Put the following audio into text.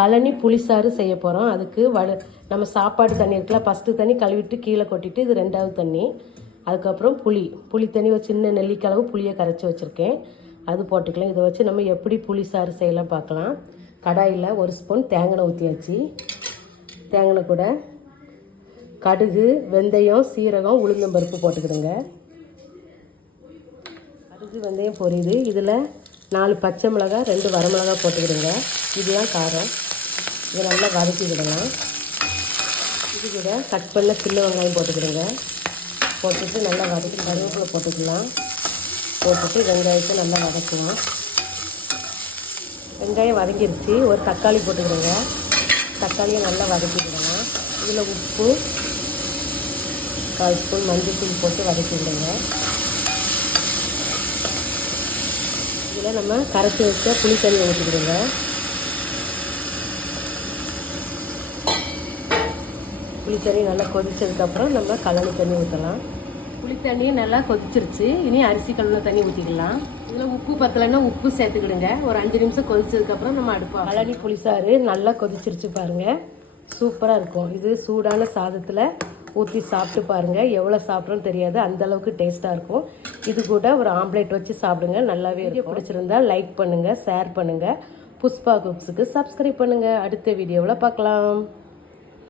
கழனி புளிசாறு செய்ய போகிறோம் அதுக்கு வடு நம்ம சாப்பாடு தண்ணி இருக்குல்ல ஃபஸ்ட்டு தண்ணி கழுவிட்டு கீழே கொட்டிட்டு இது ரெண்டாவது தண்ணி. அதுக்கப்புறம் புளி. புளி தண்ணி ஒரு சின்ன நெல்லிக்களவு புளியை கரைச்சி வச்சுருக்கேன். அது போட்டுக்கலாம். இதை வச்சு நம்ம எப்படி புளிசாறு செய்யலாம் பார்க்கலாம். கடாயில் ஒரு ஸ்பூன் தேங்காய் ஊற்றியாச்சு தேங்காய் கூட கடுகு வெந்தயம் சீரகம் உளுந்தம்பருப்பு போட்டுக்கிடுங்க. கடுகு வெந்தயம் பொரியுது. இதில் நாலு பச்சை மிளகாய் ரெண்டு வரமிளகாய் போட்டுக்கிடுங்க. இதுதான் காரம். இதை நல்லா வதக்கிக்கிடலாம். இது கூட கட் பண்ண சின்ன வெங்காயம் போட்டுக்கிடுங்க. போட்டுட்டு நல்லா வதக்கி கருவேப்பிலை போட்டுக்கலாம். போட்டுட்டு வெங்காயத்தை நல்லா வதக்கலாம். வெங்காயம் வதங்கிருச்சு. ஒரு தக்காளி போட்டுக்கிடுங்க. தக்காளியை நல்லா வதக்கிக்கிடலாம். இதில் உப்பு கால் ஸ்பூன் மஞ்சள் தூள் போட்டு வதக்கி விடுங்க இதில் நம்ம கரைச்சி வச்ச புளித்தண்ணியை ஊற்றிக்கிடுங்க புளி தண்ணி நல்லா கொதிச்சதுக்கப்புறம் நம்ம கழனி தண்ணி ஊற்றலாம் புளி தண்ணி நல்லா கொதிச்சிருச்சு. இனி அரிசி கழுவின தண்ணி ஊற்றிக்கலாம் இதில் உப்பு பத்தலைன்னா உப்பு சேர்த்துக்கிடுங்க. ஒரு அஞ்சு நிமிஷம் கொதிச்சதுக்கப்புறம் நம்ம அடுப்பா கழனி புளிசாறு நல்லா கொதிச்சிருச்சு பாருங்கள் சூப்பராக இருக்கும். இது சூடான சாதத்தில் ஊற்றி சாப்பிட்டு பாருங்கள் எவ்வளோ சாப்பிட்றோன்னு தெரியாது. அந்த அளவுக்கு டேஸ்ட்டாக இருக்கும். இது கூட ஒரு ஆம்லேட் வச்சு சாப்பிடுங்க. நல்லாவே பிடிச்சிருந்தா லைக் பண்ணுங்கள் ஷேர் பண்ணுங்கள் புஷ்பா குப்ஸுக்கு சப்ஸ்கிரைப் பண்ணுங்கள் அடுத்த வீடியோவில் பார்க்கலாம்.